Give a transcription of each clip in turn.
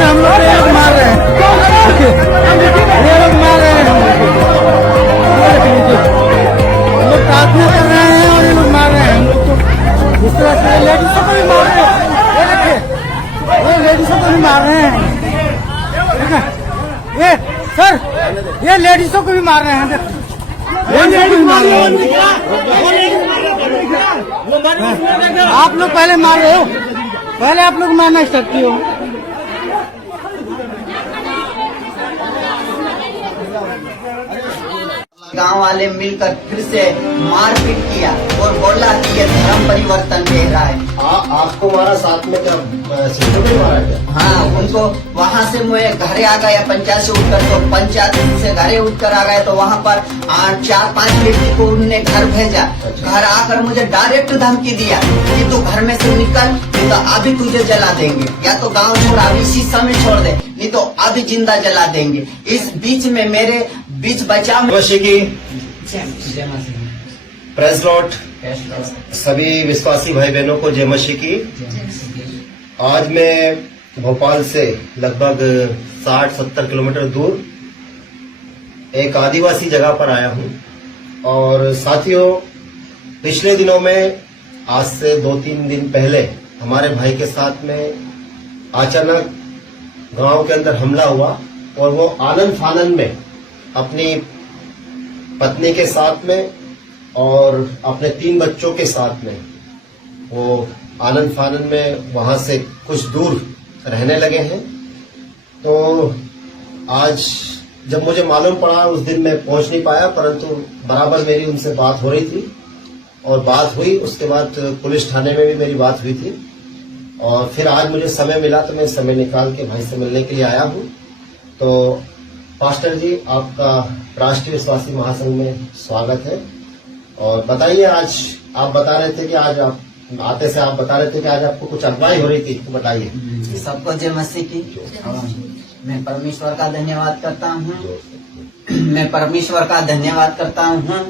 से हम लोग ये लोग मार रहे हैं, ये लोग मार रहे हैं, हम लोग प्रार्थना कर रहे हैं और ये लोग मार रहे हैं हम लोग को। इस तरह से लेडीजों को भी मार रहे हैं, ये देखिए, ये लेडीजों को भी मार रहे हैं, ये सर, ये लेडीजों को भी मार रहे हैं, देखिए आप लोग पहले मार रहे हो, पहले आप लोग मारना स्टार्ट किए हो। गांव वाले मिलकर फिर से मारपीट किया और बोला कि ये धर्म परिवर्तन कह रहा है। आपको मारा साथ में क्या सिस्टम में मारा क्या? हाँ, उनको वहाँ से मैं घरे आ गया पंचायत से उठकर, तो पंचायत से घरे उठकर आ गया तो वहाँ पर 4-5 व्यक्ति को उन्होंने घर भेजा। घर आकर मुझे डायरेक्ट धमकी दिया कि तू घर में से निकल, नहीं तो अभी तुझे जला देंगे, या तो गाँव छोड़ अभी इसी समय छोड़ दे, नहीं तो अभी जिंदा जला देंगे। इस बीच में मेरे बीच बचा की प्रेस लॉट सभी विश्वासी भाई बहनों को जय मसीह की। आज मैं भोपाल से लगभग 60-70 किलोमीटर दूर एक आदिवासी जगह पर आया हूं और साथियों, पिछले दिनों में आज से 2-3 दिन पहले हमारे भाई के साथ में अचानक गांव के अंदर हमला हुआ और वो आनन फानन में अपनी पत्नी के साथ में और अपने 3 बच्चों के साथ में वो आनंद फानन में वहां से कुछ दूर रहने लगे हैं। तो आज जब मुझे मालूम पड़ा, उस दिन मैं पहुंच नहीं पाया, परंतु बराबर मेरी उनसे बात हो रही थी और बात हुई। उसके बाद पुलिस थाने में भी मेरी बात हुई थी और फिर आज मुझे समय मिला तो मैं समय निकाल के भाई से मिलने के लिए आया हूं। तो पास्टर जी, आपका राष्ट्रीय विश्वासी महासंघ में स्वागत है। और बताइए, आज आप बता रहे थे कि आज आप आते से आप बता रहे थे कि आज आपको कुछ अगुवाई हो रही थी, तो बताइए। सबको जय मसीह की। मैं परमेश्वर का धन्यवाद करता हूँ, मैं परमेश्वर का धन्यवाद करता हूँ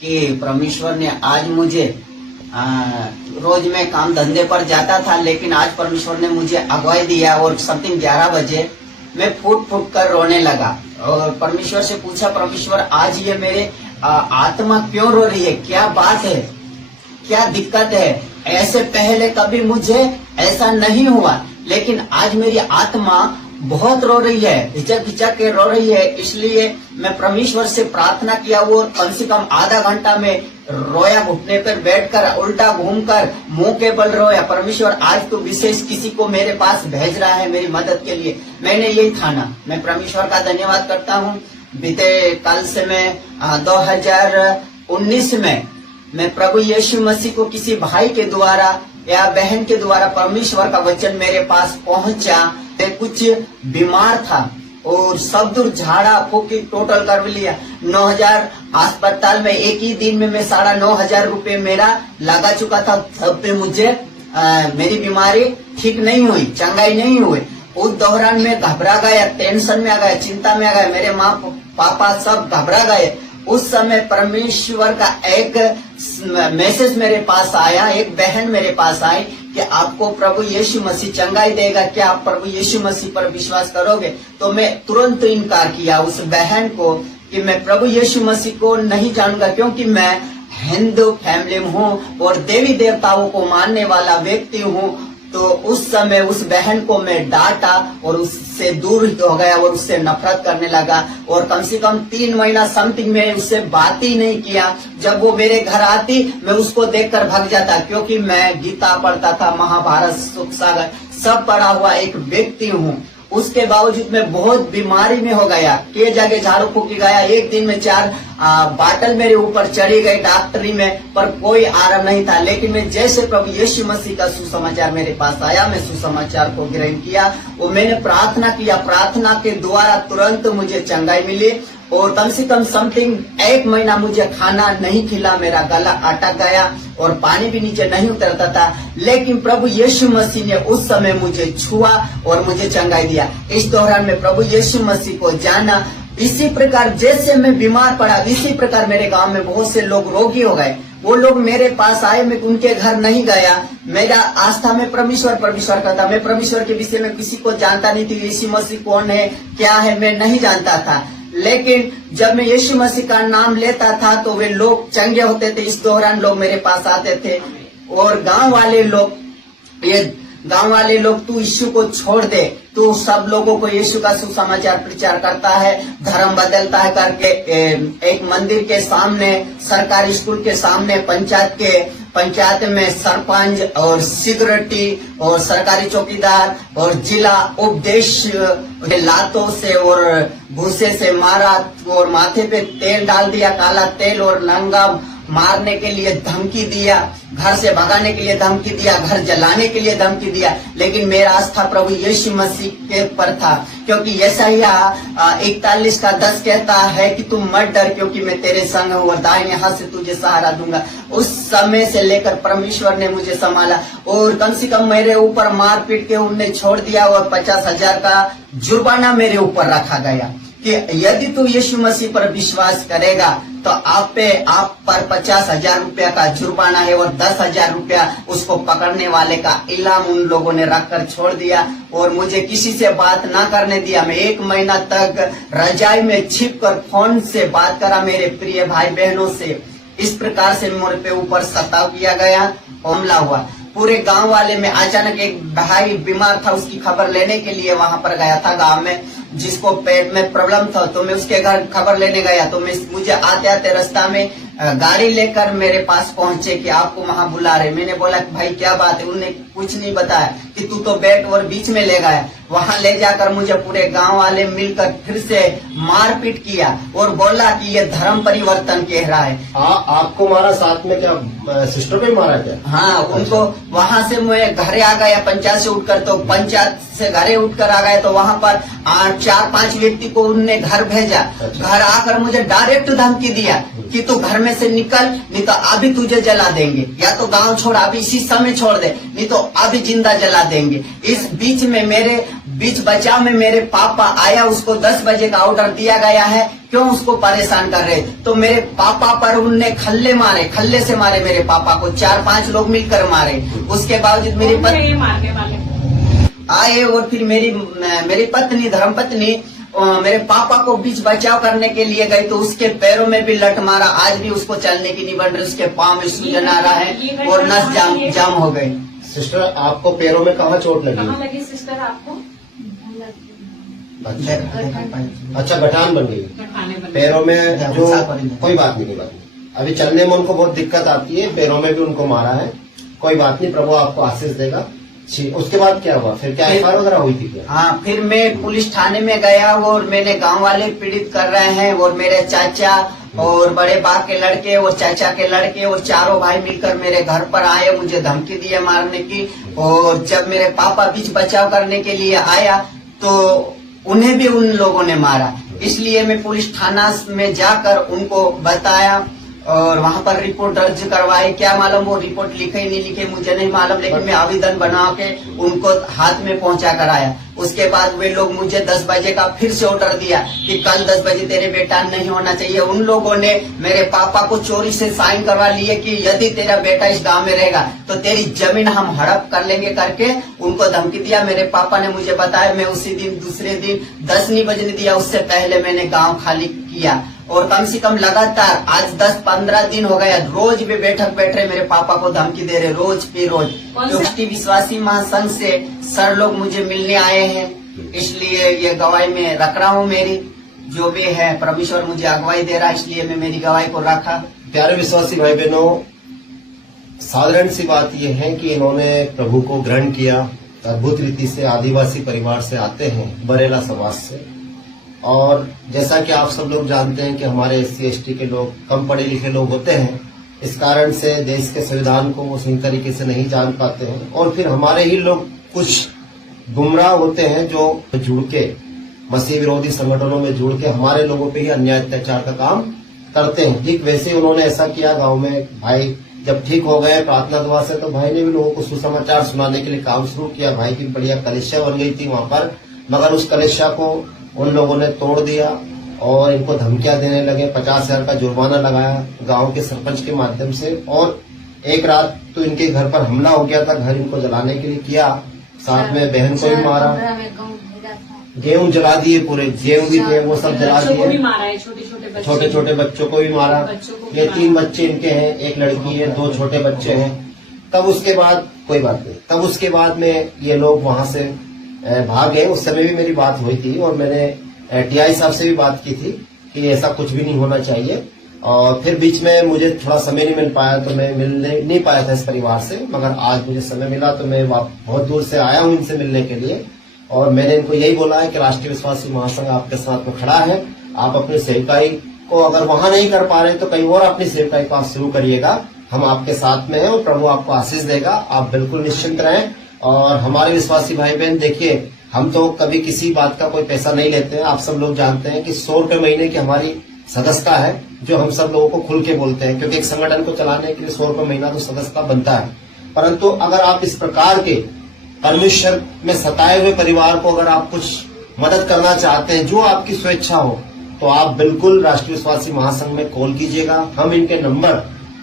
कि परमेश्वर ने आज मुझे रोज मैं काम धंधे पर जाता था, लेकिन आज परमेश्वर ने मुझे अगुवाई दिया और समथिंग 11 बजे मैं फूट फूट कर रोने लगा और परमेश्वर से पूछा, परमेश्वर आज ये मेरे आत्मा क्यों रो रही है, क्या बात है, क्या दिक्कत है। ऐसे पहले कभी मुझे ऐसा नहीं हुआ, लेकिन आज मेरी आत्मा बहुत रो रही है, हिचक हिचक के रो रही है। इसलिए मैं परमेश्वर से प्रार्थना किया और कम से कम आधा घंटा में रोया, घुटने पर बैठकर उल्टा घूमकर मुंह के बल रोया। परमेश्वर आज तो विशेष किसी को मेरे पास भेज रहा है मेरी मदद के लिए, मैंने यही ठाना। मैं परमेश्वर का धन्यवाद करता हूँ। बीते कल से मैं 2019 में मैं प्रभु यीशु मसीह को किसी भाई के द्वारा या बहन के द्वारा परमेश्वर का वचन मेरे पास पहुंचा। मैं कुछ बीमार था और सब दूर झाड़ा फूकी टोटल कर लिया। 9,000 अस्पताल में एक ही दिन में मैं 9,500 रुपए मेरा लगा चुका था। तब पे मुझे मेरी बीमारी ठीक नहीं हुई, चंगाई नहीं हुई। उस दौरान में घबरा गया, टेंशन में आ गया, चिंता में आ गया, मेरे माँ पापा सब घबरा गए। उस समय परमेश्वर का एक मैसेज मेरे पास आया, एक बहन मेरे पास आई कि आपको प्रभु यीशु मसीह चंगाई देगा, क्या आप प्रभु यीशु मसीह पर विश्वास करोगे? तो मैं तुरंत इनकार किया उस बहन को कि मैं प्रभु यीशु मसीह को नहीं जानूंगा, क्योंकि मैं हिंदू फैमिली में हूँ और देवी देवताओं को मानने वाला व्यक्ति हूँ। तो उस समय उस बहन को मैं डांटा और उससे दूर हो गया और उससे नफरत करने लगा और कम से कम 3 महीना समथिंग में उससे बात ही नहीं किया। जब वो मेरे घर आती मैं उसको देखकर भाग जाता, क्योंकि मैं गीता पढ़ता था, महाभारत, सुख सागर सब पढ़ा हुआ एक व्यक्ति हूँ। उसके बावजूद मैं बहुत बीमारी में हो गया, के जगह झाड़ू फूकी गया। एक दिन में 4 बाटल मेरे ऊपर चढ़ी गई डॉक्टरी में, पर कोई आराम नहीं था। लेकिन मैं जैसे प्रभु यीशु मसीह का सुसमाचार मेरे पास आया, मैं सुसमाचार को ग्रहण किया और मैंने प्रार्थना किया। प्रार्थना के द्वारा तुरंत मुझे चंगाई मिली और कम से कम समथिंग 1 महीना मुझे खाना नहीं खिला, मेरा गला अटक गया और पानी भी नीचे नहीं उतरता था। लेकिन प्रभु यीशु मसीह ने उस समय मुझे छुआ और मुझे चंगाई दिया। इस दौरान मैं प्रभु यीशु मसीह को जाना। इसी प्रकार जैसे मैं बीमार पड़ा, इसी प्रकार मेरे गांव में बहुत से लोग रोगी हो गए। वो लोग मेरे पास आए, मैं उनके घर नहीं गया। मेरा आस्था में परमेश्वर करता। मैं परमेश्वर के विषय में किसी को जानता नहीं थी। यीशु मसीह कौन है, क्या है, मैं नहीं जानता था। लेकिन जब मैं यीशु मसीह का नाम लेता था तो वे लोग चंगे होते थे। इस दौरान लोग मेरे पास आते थे और गांव वाले लोग तू यीशु को छोड़ दे, तू सब लोगों को यीशु का सुसमाचार प्रचार करता है, धर्म बदलता है करके एक मंदिर के सामने, सरकारी स्कूल के सामने, पंचायत में सरपंच और सिक्योरिटी और सरकारी चौकीदार और जिला उपदेश लातों से और भूसे से मारा और माथे पे तेल डाल दिया, काला तेल, और नंगा मारने के लिए धमकी दिया, घर से भगाने के लिए धमकी दिया, घर जलाने के लिए धमकी दिया। लेकिन मेरा आस्था प्रभु यीशु मसीह के पर था, क्योंकि यशायाह 41:10 कहता है कि तुम मत डर, क्योंकि मैं तेरे संग हूँ और दाहिने हाथ से तुझे सहारा दूंगा। उस समय से लेकर परमेश्वर ने मुझे संभाला और कम से कम मेरे ऊपर मारपीट के उनने छोड़ दिया और 50,000 का जुर्माना मेरे ऊपर रखा गया कि यदि तू यीशु मसीह पर विश्वास करेगा तो आप पर 50,000 रुपया का जुर्माना है और 10,000 रुपया उसको पकड़ने वाले का इनाम उन लोगों ने रखकर छोड़ दिया और मुझे किसी से बात ना करने दिया। मैं 1 महीना तक रजाई में छिपकर फोन से बात करा मेरे प्रिय भाई बहनों से। इस प्रकार से मेरे पे ऊपर सताव किया गया, हमला हुआ। पूरे गांव वाले में अचानक एक भाई बीमार था, उसकी खबर लेने के लिए वहां पर गया था गांव में, जिसको पेट में प्रॉब्लम था। तो मैं उसके घर खबर लेने गया तो मुझे आते रास्ता में गाड़ी लेकर मेरे पास पहुंचे कि आपको वहां बुला रहे। मैंने बोला कि भाई क्या बात है? उन्होंने कुछ नहीं बताया कि तू तो बेड और बीच में ले गया। वहां ले जाकर मुझे पूरे गांव वाले मिलकर फिर से मारपीट किया और बोला कि ये धर्म परिवर्तन कह रहा है। आपको मारा? साथ में क्या सिस्टर को ही मारा क्या? हाँ, उनको वहां से मैं घरे आ गया पंचायत से उठकर, तो पंचायत से घरे उठकर आ गया तो वहां पर 4-5 व्यक्ति को उनने घर भेजा। घर आकर मुझे डायरेक्ट धमकी दिया कि तू घर में से निकल, नहीं तो अभी तुझे जला देंगे, या तो गांव छोड़, अभी इसी समय छोड़ दे, नहीं तो अभी जिंदा जला देंगे। इस बीच में मेरे बीच बचाव में मेरे पापा आया, उसको 10 बजे का ऑर्डर दिया गया है, क्यों उसको परेशान कर रहे? तो मेरे पापा पर उनने खल्ले से मारे मेरे पापा को, 4-5 लोग मिलकर मारे। उसके बावजूद मेरी पत्नी आए और फिर मेरी पत्नी धर्मपत्नी मेरे पापा को बीच बचाव करने के लिए गई तो उसके पैरों में भी लट मारा। आज भी उसको चलने की नहीं बन रही, उसके पाँव में सूजन आ रहा है और नस जाम हो गई। सिस्टर, आपको पैरों में कहाँ चोट लगी? कहाँ लगी सिस्टर आपको? अच्छा, गठान बन गई पैरों में। जो कोई बात नहीं। अभी चलने में उनको बहुत दिक्कत आती है, पैरों में भी उनको मारा है। कोई बात नहीं, प्रभु आपको आशीष देगा। उसके बाद क्या हुआ? फिर क्या एफआईआर वगैरह हुई थी क्या? हाँ, फिर मैं पुलिस थाने में गया और मैंने गांव वाले पीड़ित कर रहे हैं और मेरे चाचा और बड़े बा के लड़के और चाचा के लड़के और चारों भाई मिलकर मेरे घर पर आए, मुझे धमकी दिए मारने की। और जब मेरे पापा बीच बचाव करने के लिए आया तो उन्हें भी उन लोगों ने मारा। इसलिए मैं पुलिस थाना में जाकर उनको बताया और वहां पर रिपोर्ट दर्ज करवाई। क्या मालूम वो रिपोर्ट लिखे नहीं लिखे मुझे नहीं मालूम, लेकिन मैं आवेदन बना के उनको हाथ में पहुंचा कर आया। उसके बाद वे लोग मुझे 10 बजे का फिर से ऑर्डर दिया कि कल 10 बजे तेरे बेटा नहीं होना चाहिए। उन लोगों ने मेरे पापा को चोरी से साइन करवा लिए कि यदि तेरा बेटा इस गांव में रहेगा तो तेरी जमीन हम हड़प कर लेंगे करके उनको धमकी दिया। मेरे पापा ने मुझे बताया, मैं उसी दिन दूसरे दिन 10 नहीं बजने दिया, उससे पहले मैंने गाँव खाली किया। और कम से कम लगातार आज 10-15 दिन हो गया, रोज भी बैठ रहे मेरे पापा को धमकी दे रहे, रोज पे रोज। दृष्टि विश्वासी महासंघ से सर लोग मुझे मिलने आए हैं, इसलिए ये गवाही में रख रहा हूँ। मेरी जो भी है परमेश्वर मुझे अगवाई दे रहा है, इसलिए मैं मेरी गवाही को रखा। प्यारे विश्वासी भाई बहनों, साधारण सी बात यह है कि इन्होंने प्रभु को ग्रहण किया। अद्भुत रीति से आदिवासी परिवार से आते हैं, बरेला समाज से। और जैसा कि आप सब लोग जानते हैं कि हमारे SC/ST के लोग कम पढ़े लिखे लोग होते हैं, इस कारण से देश के संविधान को वो सही तरीके से नहीं जान पाते हैं। और फिर हमारे ही लोग कुछ गुमराह होते हैं जो जुड़ के मसीह विरोधी संगठनों में जुड़ के हमारे लोगों पे ही अन्याय अत्याचार का काम करते हैं। ठीक वैसे ही उन्होंने ऐसा किया गांव में। भाई जब ठीक हो गए प्रार्थना दुआ से, तो भाई ने भी लोगों को सुसमाचार सुनाने के लिए काम शुरू किया। भाई की बढ़िया कलिसिया बन गई थी वहां पर, मगर उस कलिसिया को उन लोगों ने तोड़ दिया और इनको धमकियां देने लगे। 50,000 का जुर्माना लगाया गांव के सरपंच के माध्यम से। और एक रात तो इनके घर पर हमला हो गया था, घर इनको जलाने के लिए किया, साथ में बहन को भी मारा, गेहूं जला दिए, पूरे गेहूं भी थे वो सब जला दिए, छोटे छोटे बच्चों को भी मारा। ये 3 बच्चे इनके हैं, एक लड़की है, 2 छोटे बच्चे हैं। तब उसके बाद कोई बात नहीं, तब उसके बाद में ये लोग वहां से भाग गए। उस समय भी मेरी बात हुई थी और मैंने टीआई साहब से भी बात की थी कि ऐसा कुछ भी नहीं होना चाहिए। और फिर बीच में मुझे थोड़ा समय नहीं मिल पाया तो मैं मिलने नहीं पाया था इस परिवार से, मगर आज मुझे समय मिला तो मैं बहुत दूर से आया हूं इनसे मिलने के लिए। और मैंने इनको यही बोला है कि राष्ट्रीय विश्वासी महासंघ आपके साथ में खड़ा है। आप अपनी सेवकाई को अगर वहां नहीं कर पा रहे तो कहीं और अपनी सेवकाई को आप शुरू करिएगा, हम आपके साथ में हैं और प्रभु आपको आशीष देगा। आप बिल्कुल निश्चिंत रहें। और हमारे विश्वासी भाई बहन, देखिए हम तो कभी किसी बात का कोई पैसा नहीं लेते हैं। आप सब लोग जानते हैं कि 100 रुपए महीने की हमारी सदस्यता है, जो हम सब लोगों को खुल के बोलते हैं, क्योंकि एक संगठन को चलाने के लिए 100 रुपए महीना तो सदस्यता बनता है। परंतु अगर आप इस प्रकार के परमेश्वर में सताए हुए परिवार को अगर आप कुछ मदद करना चाहते हैं, जो आपकी स्वेच्छा हो, तो आप बिल्कुल राष्ट्रीय विश्वासी महासंघ में कॉल कीजिएगा। हम इनके नंबर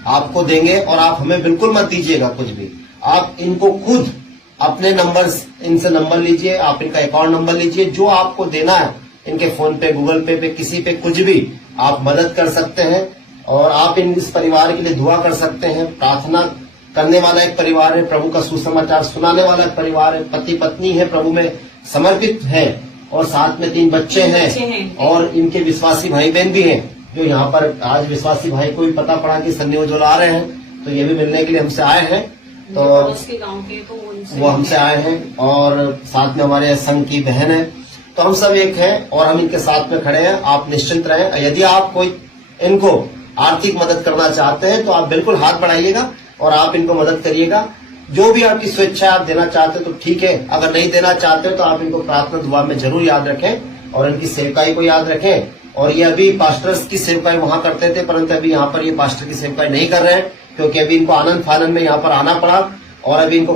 आपको देंगे और आप हमें बिल्कुल मत दीजिएगा कुछ भी। आप इनको खुद अपने नंबर, इनसे नंबर लीजिए, आप इनका अकाउंट नंबर लीजिए, जो आपको देना है इनके फोन पे, गूगल पे किसी पे कुछ भी आप मदद कर सकते हैं। और आप इस परिवार के लिए दुआ कर सकते हैं। प्रार्थना करने वाला एक परिवार है, प्रभु का सुसमाचार सुनाने वाला एक परिवार है, पति पत्नी है, प्रभु में समर्पित है और साथ में 3 बच्चे हैं और इनके विश्वासी भाई बहन भी हैं, जो यहाँ पर आज विश्वासी भाई को भी पता पड़ा कि सन्नी उज्ज्वल आ रहे हैं, तो ये भी मिलने के लिए हमसे आए हैं। तो उसके गांव के तो वो हमसे आए हैं और साथ में हमारे संघ की बहन है, तो हम सब एक हैं और हम इनके साथ में खड़े हैं। आप निश्चिंत रहें। यदि आप कोई इनको आर्थिक मदद करना चाहते हैं तो आप बिल्कुल हाथ बढ़ाइएगा और आप इनको मदद करिएगा। जो भी आपकी स्वेच्छा आप देना चाहते हो तो ठीक है, अगर नहीं देना चाहते हो तो आप इनको प्रार्थना दुआ में जरूर याद रखें और इनकी सेवकाई को याद रखें। और ये अभी पास्टर्स की सेवकाई वहां करते थे, परंतु अभी यहाँ पर ये पास्टर की सेवकाई नहीं कर रहे हैं, क्योंकि अभी इनको आनंद फानंद में यहाँ पर आना पड़ा और अभी इनको